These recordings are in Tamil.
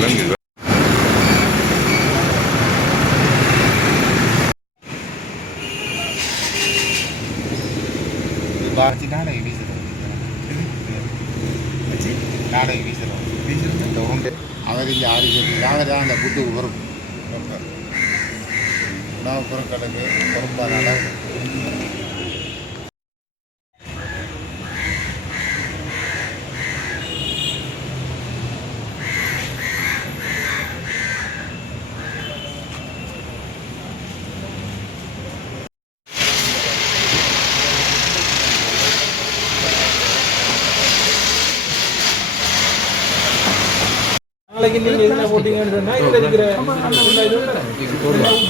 விலங்குகள் பாரதி நாடகம் நாடகம் இந்த உண்டு அவர் இங்கே ஆறு நாங்கள் தான் அந்த புத்து பொறுப்பு உணவு பொருட்களுக்கு பொறுப்பான நாளைக்கு நீங்கள் இதில் போட்டிங்கன்னு சொன்னால் இதில் இருக்கிற உள்ளுக்கு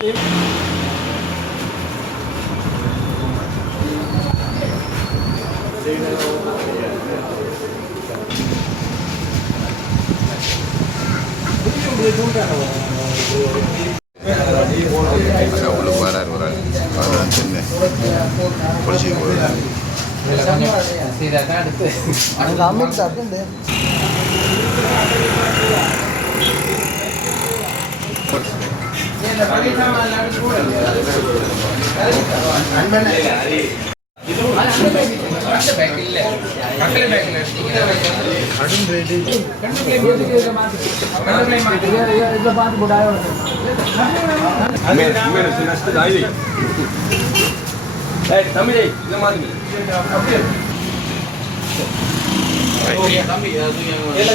தமிழை இந்த மாதிரி எல்லா